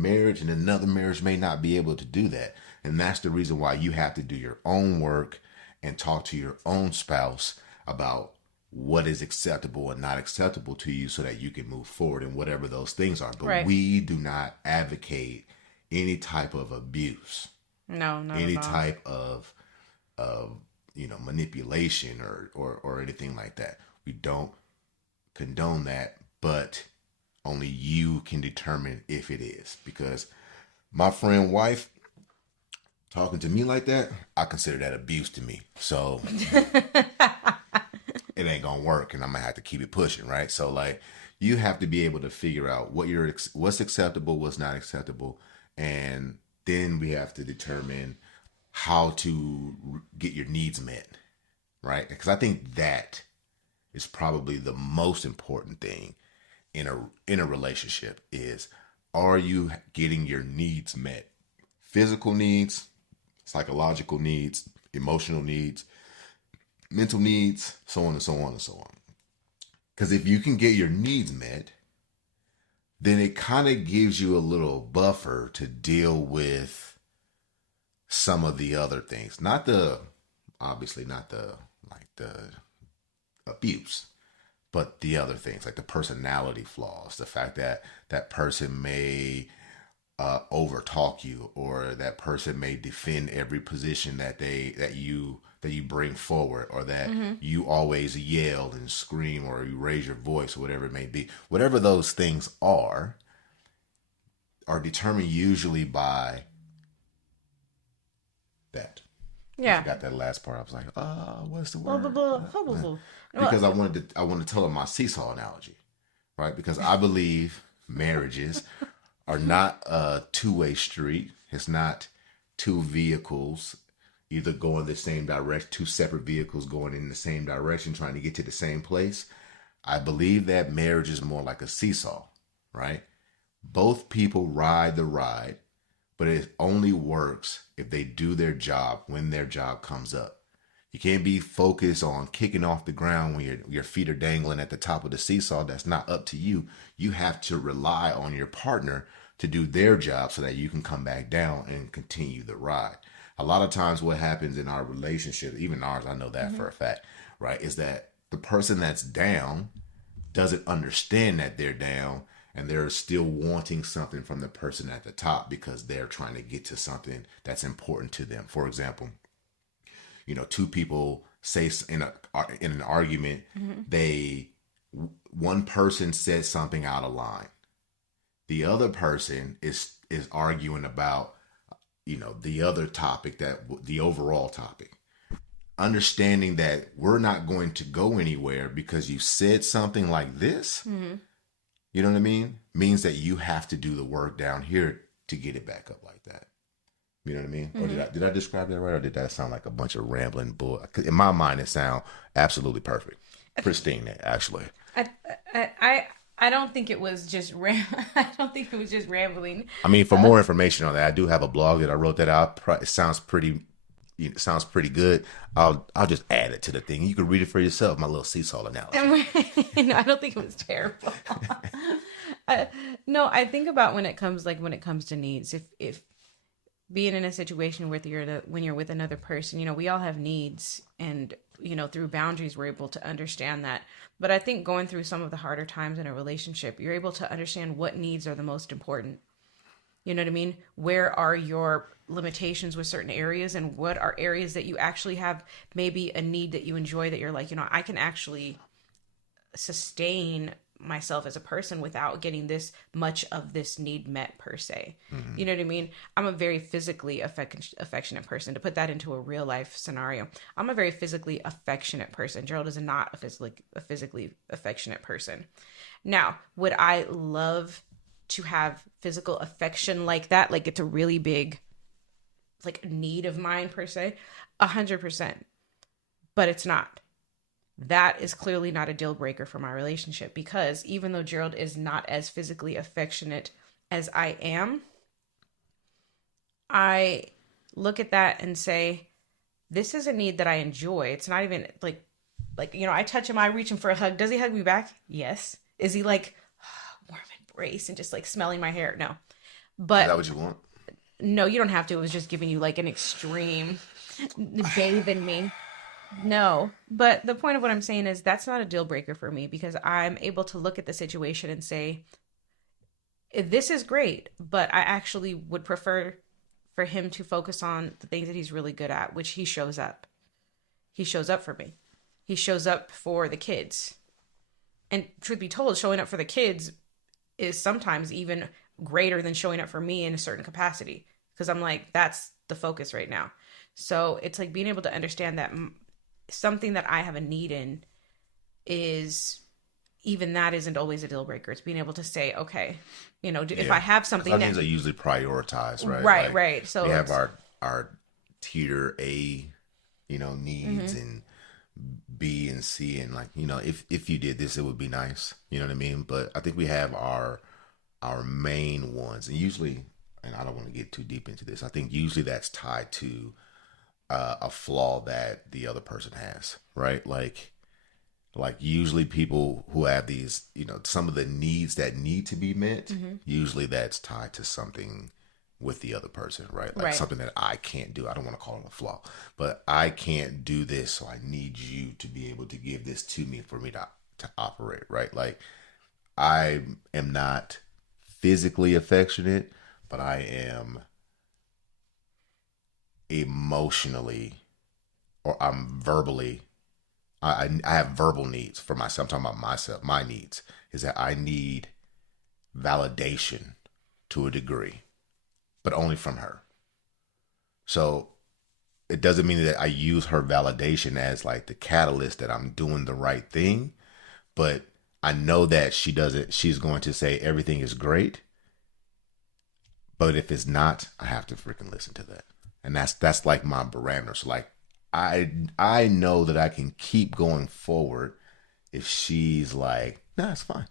marriage, and another marriage may not be able to do that. And that's the reason why you have to do your own work and talk to your own spouse about what is acceptable and not acceptable to you so that you can move forward in whatever those things are. But we do not advocate any type of abuse. No, not any at all. type of manipulation or anything like that. We don't condone that, but only you can determine if it is. Because my friend wife talking to me like that, I consider that abuse to me. So it ain't gonna work, and I'm gonna have to keep it pushing, right? So like, you have to be able to figure out what's acceptable, what's not acceptable, and then we have to determine how to get your needs met, right? Because I think that is probably the most important thing in a relationship is, are you getting your needs met? Physical needs, psychological needs, emotional needs, mental needs, so on and so on and so on. Because if you can get your needs met, then it kind of gives you a little buffer to deal with some of the other things. Obviously not the abuse, but the other things, like the personality flaws, the fact that that person may overtalk you, or that person may defend every position that you bring forward, or that you always yell and scream, or you raise your voice, or whatever it may be. Whatever those things are determined usually by that. Yeah. I got that last part. I was like, what's the Blah, word? blah, blah, blah, blah. Because I wanted to tell them my seesaw analogy, right? Because I believe marriages are not a two-way street. It's not two vehicles either going the same direction, two separate vehicles going in the same direction, trying to get to the same place. I believe that marriage is more like a seesaw, right? Both people ride the ride, but it only works if they do their job when their job comes up. You can't be focused on kicking off the ground when your feet are dangling at the top of the seesaw. That's not up to you. You have to rely on your partner to do their job so that you can come back down and continue the ride. A lot of times what happens in our relationship, even ours, I know that for a fact, right, is that the person that's down doesn't understand that they're down, and they're still wanting something from the person at the top because they're trying to get to something that's important to them. For example, two people say in an argument, one person says something out of line. The other person is arguing about, the other topic, the overall topic. Understanding that we're not going to go anywhere because you said something like this, you know what I mean? Means that you have to do the work down here to get it back up like that. You know what I mean? Or did I describe that right? Or did that sound like a bunch of rambling bull? In my mind, it sounds absolutely perfect. Pristine, actually. I don't think it was just I don't think it was just rambling. I mean, for more information on that, I do have a blog that I wrote that out. It sounds pretty good. I'll just add it to the thing. You can read it for yourself. My little seesaw analogy. No, I don't think it was terrible. No, I think about when it comes to needs. If being in a situation when you're with another person, we all have needs, and through boundaries we're able to understand that. But I think going through some of the harder times in a relationship, you're able to understand what needs are the most important. You know what I mean? Where are your limitations with certain areas, and what are areas that you actually have maybe a need that you enjoy, that you're like, I can actually sustain myself as a person without getting this much of this need met per se. You know what I mean? I'm a very physically affectionate person. To put that into a real life scenario, I'm a very physically affectionate person. Gerald is not a physically affectionate person. Now, would I love to have physical affection like that? Like, it's a really big need of mine per se? 100%. But it's not. That is clearly not a deal breaker for my relationship, because even though Gerald is not as physically affectionate as I am, I look at that and say, this is a need that I enjoy. It's not even Like, you know, I touch him, I reach him for a hug. Does he hug me back? Yes. Is he like warm embrace and just like smelling my hair? No. But is that what you want? No, you don't have to. It was just giving you like an extreme bathe in me. No. But the point of what I'm saying is that's not a deal breaker for me because I'm able to look at the situation and say, this is great, but I actually would prefer for him to focus on the things that he's really good at, which he shows up. He shows up for me. He shows up for the kids. And truth be told, showing up for the kids is sometimes even greater than showing up for me in a certain capacity. Because I'm like, that's the focus right now. So it's like being able to understand that something that I have a need in is, even that isn't always a deal breaker. It's being able to say, okay, you know, if I have something that things are usually prioritized, right? Right, right. So we have our tier A, you know, needs and B and C, and like, you know, if you did this, it would be nice. You know what I mean? But I think we have our main ones, and usually, and I don't want to get too deep into this, I think usually that's tied to a flaw that the other person has, right? Like usually people who have these, you know, some of the needs that need to be met, usually that's tied to something with the other person, right? Like something that I can't do. I don't want to call it a flaw, but I can't do this, so I need you to be able to give this to me for me to operate, right? Like, I am not physically affectionate, but I am emotionally, or I'm verbally, I have verbal needs for myself. I'm talking about myself. My needs is that I need validation to a degree, but only from her. So it doesn't mean that I use her validation as like the catalyst that I'm doing the right thing, but I know that she's going to say everything is great. But if it's not, I have to freaking listen to that. And that's like my barometer. So like, I know that I can keep going forward if she's like, nah, it's fine.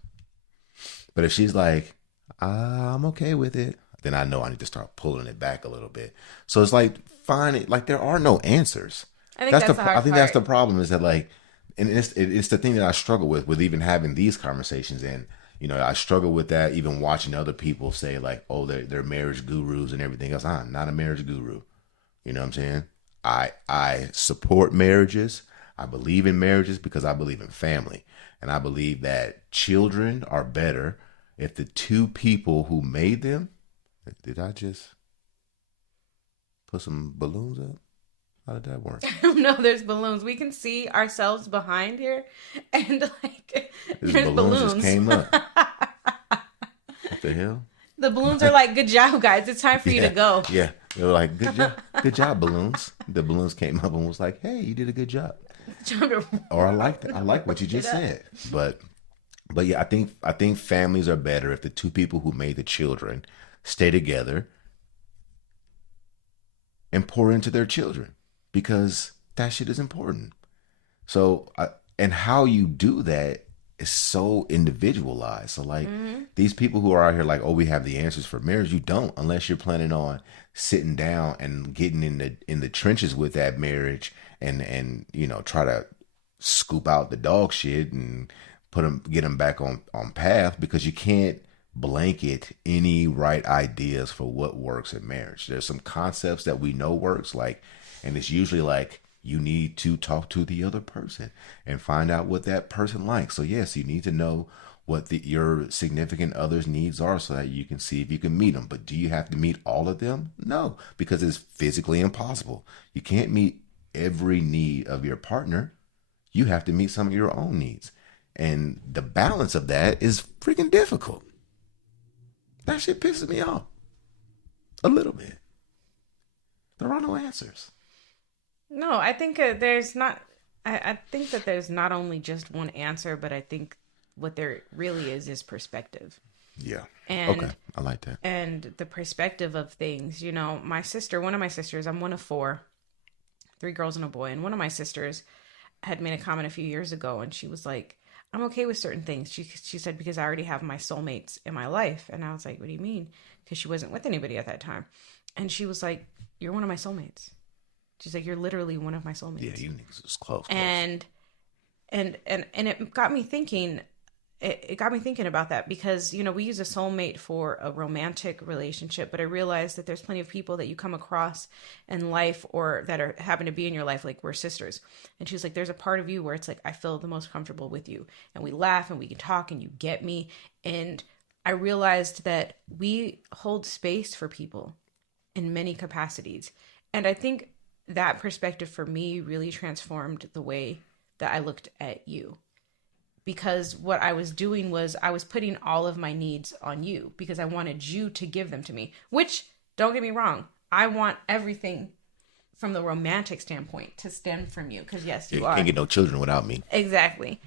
But if she's like, I'm okay with it, then I know I need to start pulling it back a little bit. So it's like, like there are no answers. I think that's the hard I think part. that's the problem, is that like, and it's the thing that I struggle with even having these conversations. And, you know, I struggle with that even watching other people say like, oh, they're marriage gurus and everything else. I'm not a marriage guru. You know what I'm saying? I support marriages. I believe in marriages because I believe in family. And I believe that children are better if the two people who made them, did I just put some balloons up? How did that work? No, there's balloons. We can see ourselves behind here, and like there's balloons just came up. What the hell? The balloons are like, good job, guys. It's time for you to go. Yeah, they were like, good job, balloons. The balloons came up and was like, hey, you did a good job. Or I like what you just said. But yeah, I think families are better if the two people who made the children stay together and pour into their children, because that shit is important. So, and how you do that is so individualized. So like these people who are out here like, oh, we have the answers for marriage. You don't, unless you're planning on sitting down and getting in the trenches with that marriage and you know, try to scoop out the dog shit and get them back on path, because you can't blanket any right ideas for what works in marriage. There's some concepts that we know works, like, and it's usually like, you need to talk to the other person and find out what that person likes. So yes, you need to know what your significant other's needs are so that you can see if you can meet them. But do you have to meet all of them? No, because it's physically impossible. You can't meet every need of your partner. You have to meet some of your own needs. And the balance of that is freaking difficult. That shit pisses me off a little bit. There are no answers. No, I think there's not. I think that there's not only just one answer, but I think what there really is perspective. Yeah. And, okay, I like that. And the perspective of things. You know, one of my sisters, I'm one of 4, 3 girls and a boy, and one of my sisters had made a comment a few years ago, and she was like, I'm okay with certain things. She said, because I already have my soulmates in my life. And I was like, what do you mean? Because she wasn't with anybody at that time. And she was like, you're one of my soulmates. She's like, you're literally one of my soulmates. Yeah, you niggas is close. And And it got me thinking. It got me thinking about that because, you know, we use a soulmate for a romantic relationship, but I realized that there's plenty of people that you come across in life or that are happen to be in your life, like we're sisters. And she's like, there's a part of you where it's like, I feel the most comfortable with you. And we laugh and we can talk and you get me. And I realized that we hold space for people in many capacities. And I think that perspective for me really transformed the way that I looked at you, because what I was doing was I was putting all of my needs on you because I wanted you to give them to me, which, don't get me wrong, I want everything from the romantic standpoint to stem from you because, yes, you are. Can't get no children without me. Exactly.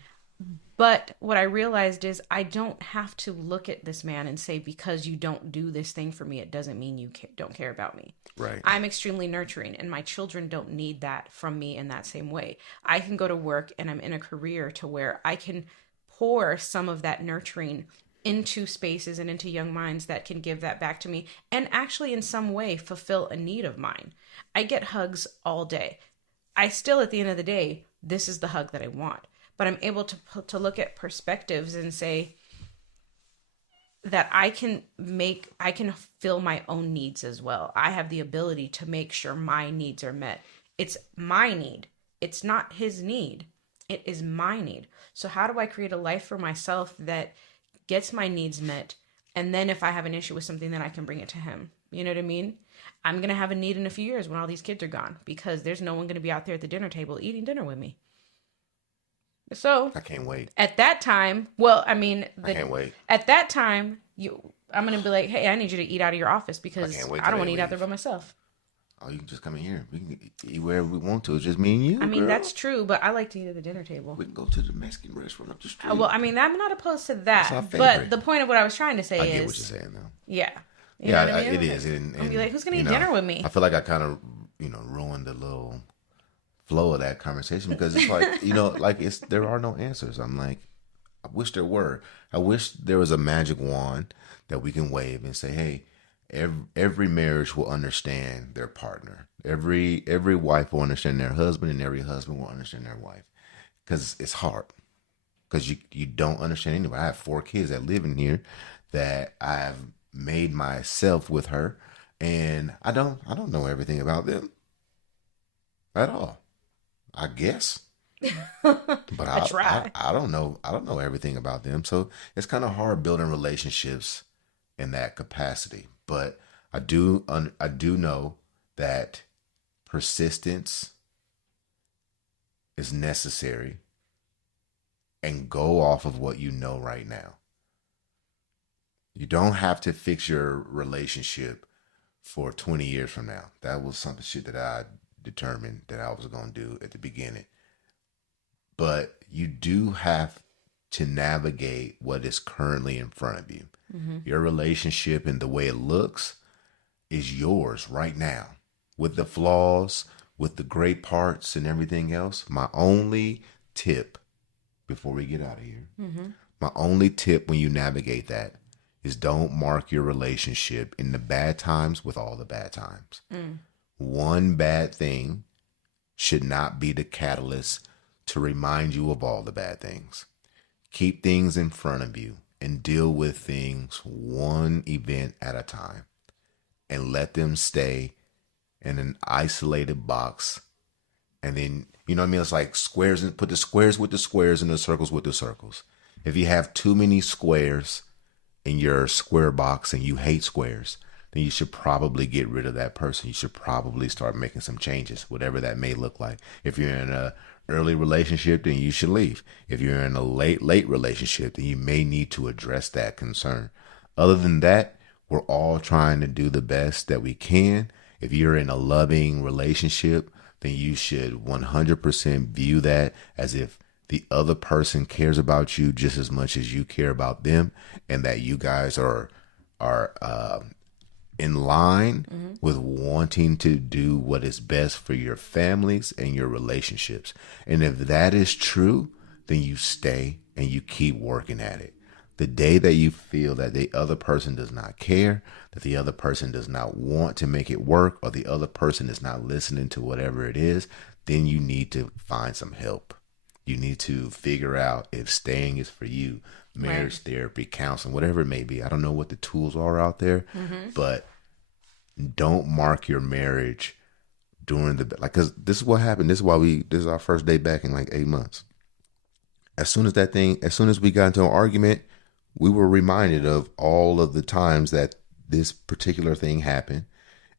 But what I realized is I don't have to look at this man and say, because you don't do this thing for me, it doesn't mean you don't care about me. Right. I'm extremely nurturing, and my children don't need that from me in that same way. I can go to work and I'm in a career to where I can pour some of that nurturing into spaces and into young minds that can give that back to me and actually in some way fulfill a need of mine. I get hugs all day. I still, at the end of the day, this is the hug that I want. But I'm able to look at perspectives and say that I can fill my own needs as well. I have the ability to make sure my needs are met. It's my need. It's not his need. It is my need. So how do I create a life for myself that gets my needs met? And then if I have an issue with something, then I can bring it to him. You know what I mean? I'm going to have a need in a few years when all these kids are gone because there's no one going to be out there at the dinner table eating dinner with me. So I can't wait. At that time, well, I mean, I can't wait. At that time, I'm gonna be like, hey, I need you to eat out of your office because I don't want to eat out there by myself. Oh, you can just come in here. We can eat wherever we want to. It's just me and you. I mean, girl. That's true, but I like to eat at the dinner table. We can go to the Mexican restaurant up the street. Well, I mean, I'm not opposed to that, but the point of what I was trying to say is, I get what you're saying, though. Yeah, you know what I mean? It is. And be like, who's gonna eat dinner with me? I feel like I kind of, ruined the little flow of that conversation because it's like, there are no answers. I'm like, I wish there were. I wish there was a magic wand that we can wave and say, hey, every marriage will understand their partner. Every wife will understand their husband, and every husband will understand their wife. Because it's hard. Because you don't understand anybody. I have 4 kids that live in here that I've made myself with her, and I don't know everything about them at all. I guess. But I don't know everything about them. So it's kind of hard building relationships in that capacity. But I do know that persistence is necessary, and go off of what you know right now. You don't have to fix your relationship for 20 years from now. That was some shit that I determined that I was going to do at the beginning. But you do have to navigate what is currently in front of you. Mm-hmm. Your relationship and the way it looks is yours right now, with the flaws, with the great parts and everything else. My only tip before we get out of here, my only tip when you navigate that is don't mark your relationship in the bad times with all the bad times. One bad thing should not be the catalyst to remind you of all the bad things. Keep things in front of you and deal with things one event at a time, and let them stay in an isolated box. And then, you know what I mean? It's like squares, and put the squares with the squares and the circles with the circles. If you have too many squares in your square box and you hate squares, then you should probably get rid of that person. You should probably start making some changes, whatever that may look like. If you're in a early relationship, then you should leave. If you're in a late relationship, then you may need to address that concern. Other than that, we're all trying to do the best that we can. If you're in a loving relationship, then you should 100% view that as if the other person cares about you just as much as you care about them, and that you guys are in line with wanting to do what is best for your families and your relationships. And if that is true, then you stay and you keep working at it. The day that you feel that the other person does not care, that the other person does not want to make it work, or the other person is not listening to whatever it is, then you need to find some help. You need to figure out if staying is for you. Marriage therapy, counseling, whatever it may be. I don't know what the tools are out there, but don't mark your marriage during because this is what happened. This is our first day back in like 8 months. As soon as we got into an argument, we were reminded of all of the times that this particular thing happened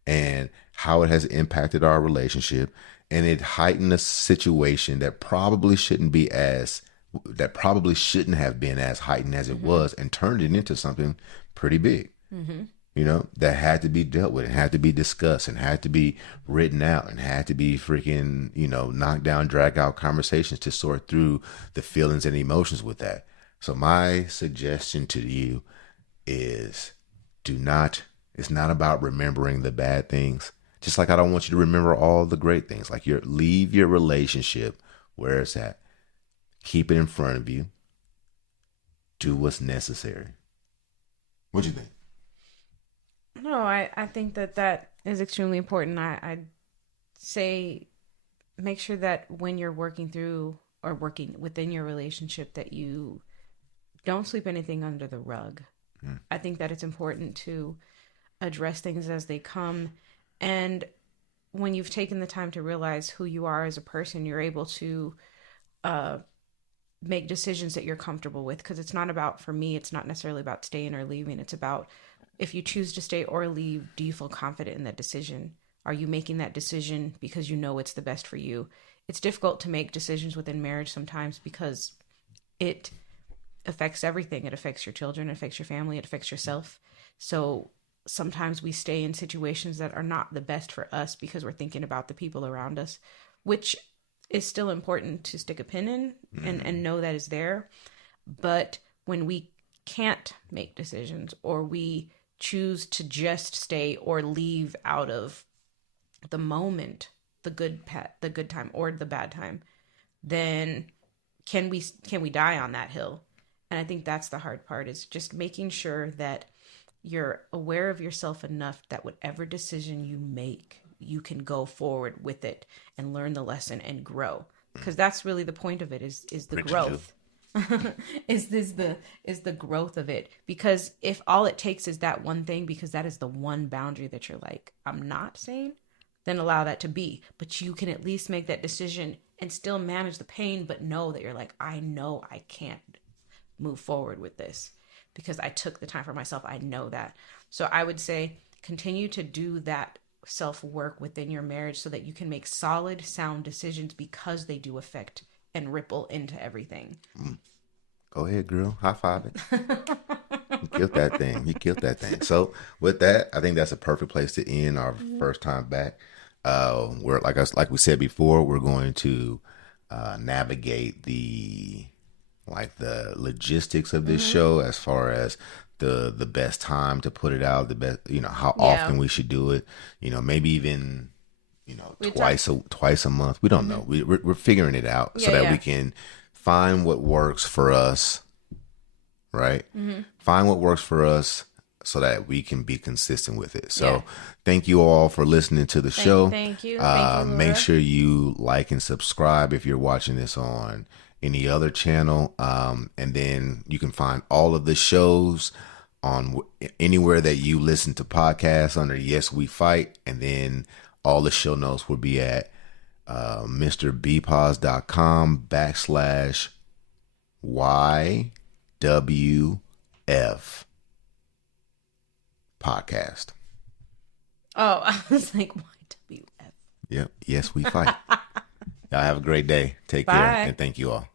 and how it has impacted our relationship. And it heightened a situation that probably shouldn't have been as heightened as it was, and turned it into something pretty big. That had to be dealt with, and had to be discussed, and had to be written out, and had to be freaking, knocked down, drag out conversations to sort through the feelings and emotions with that. So my suggestion to you is it's not about remembering the bad things. Just like I don't want you to remember all the great things. Like leave your relationship where it's at. Keep it in front of you. Do what's necessary. What do you think? No, I think that is extremely important. I'd say make sure that when you're working through or working within your relationship that you don't sweep anything under the rug. I think that it's important to address things as they come. And when you've taken the time to realize who you are as a person, you're able to make decisions that you're comfortable with. Because it's not about, for me, it's not necessarily about staying or leaving. It's about, if you choose to stay or leave, do you feel confident in that decision? Are you making that decision because you know it's the best for you? It's difficult to make decisions within marriage sometimes because it affects everything. It affects your children, it affects your family, it affects yourself. So sometimes we stay in situations that are not the best for us because we're thinking about the people around us, which is still important to stick a pin in and know that is there. But when we can't make decisions, or we choose to just stay or leave out of the moment, the good time or the bad time, then can we die on that hill? And I think that's the hard part, is just making sure that you're aware of yourself enough that whatever decision you make, you can go forward with it and learn the lesson and grow. Because that's really the point of it, is the growth. is the growth of it. Because if all it takes is that one thing, because that is the one boundary that you're like, I'm not saying, then allow that to be. But you can at least make that decision and still manage the pain, but know that you're like, I know I can't move forward with this because I took the time for myself. I know that. So I would say continue to do that self-work within your marriage so that you can make solid, sound decisions, because they do affect and ripple into everything. Go ahead, girl. High five it. You killed that thing. So with that, I think that's a perfect place to end our first time back. We're like we said before, we're going to navigate the logistics of this show, as far as the best time to put it out, the best, how often we should do it, maybe even, twice a month. We don't know. We're figuring it out so that we can find what works for us, right? Find what works for us so that we can be consistent with it. So thank you all for listening to the show. Thank you. Make sure you like and subscribe if you're watching this on any other channel. And then you can find all of the shows on anywhere that you listen to podcasts under Yes We Fight. And then all the show notes will be at MrBpause.com/YWF podcast. Oh, I was like, YWF. Yep. Yes We Fight. Y'all have a great day. Take care. And thank you all.